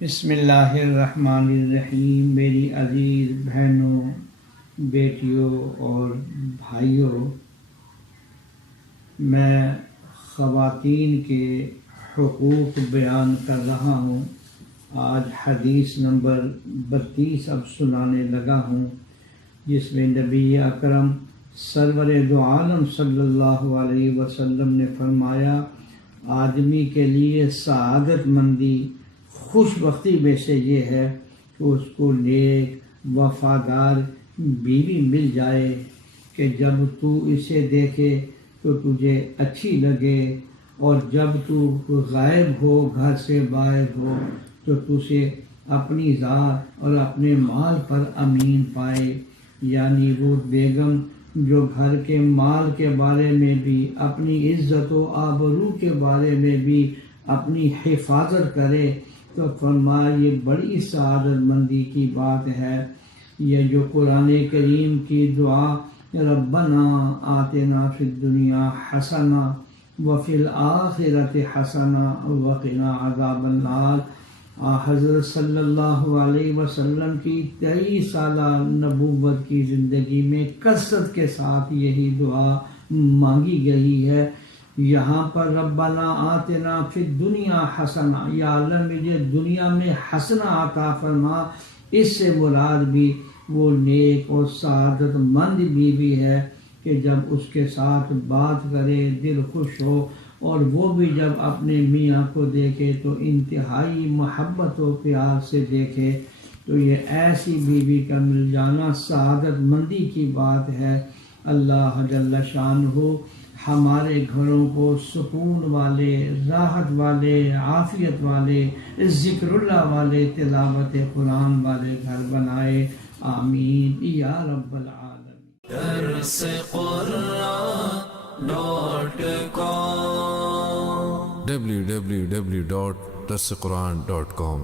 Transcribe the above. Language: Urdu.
بسم اللہ الرحمن الرحیم۔ میری عزیز بہنوں، بیٹیوں اور بھائیوں، میں خواتین کے حقوق بیان کر رہا ہوں۔ آج حدیث نمبر 32 اب سنانے لگا ہوں، جس میں نبی اکرم سرور دو عالم صلی اللہ علیہ وسلم نے فرمایا، آدمی کے لیے سعادت مندی، خوش بختی میں سے یہ ہے کہ اس کو نیک وفادار بیوی مل جائے کہ جب تو اسے دیکھے تو تجھے اچھی لگے، اور جب تو غائب ہو، گھر سے باہر ہو، تو تجھے اپنی ذات اور اپنے مال پر امین پائے۔ یعنی وہ بیگم جو گھر کے مال کے بارے میں بھی، اپنی عزت و آبرو کے بارے میں بھی اپنی حفاظت کرے، تو فرمایا یہ بڑی سعادت مندی کی بات ہے۔ یہ جو قرآن کریم کی دعا ربنا آتنا فی الدنیا حسنہ وفی الآخرۃ حسنہ وقنا عذاب النار، حضرت صلی اللہ علیہ وسلم کی 23 سالہ نبوت کی زندگی میں کثرت کے ساتھ یہی دعا مانگی گئی ہے۔ یہاں پر ربنا آتنا فی الدنیا حسنہ، یا اللہ مجھے دنیا میں حسنہ عطا فرما، اس سے مراد بھی وہ نیک اور سعادت مند بیوی ہے کہ جب اس کے ساتھ بات کرے دل خوش ہو، اور وہ بھی جب اپنے میاں کو دیکھے تو انتہائی محبت و پیار سے دیکھے۔ تو یہ ایسی بیوی کا مل جانا سعادت مندی کی بات ہے۔ اللہ جل شانہ ہمارے گھروں کو سکون والے، راحت والے، عافیت والے، ذکر اللہ والے، تلاوت قرآن والے گھر بنائے، آمین یا رب العالمین۔ www.darsequran.com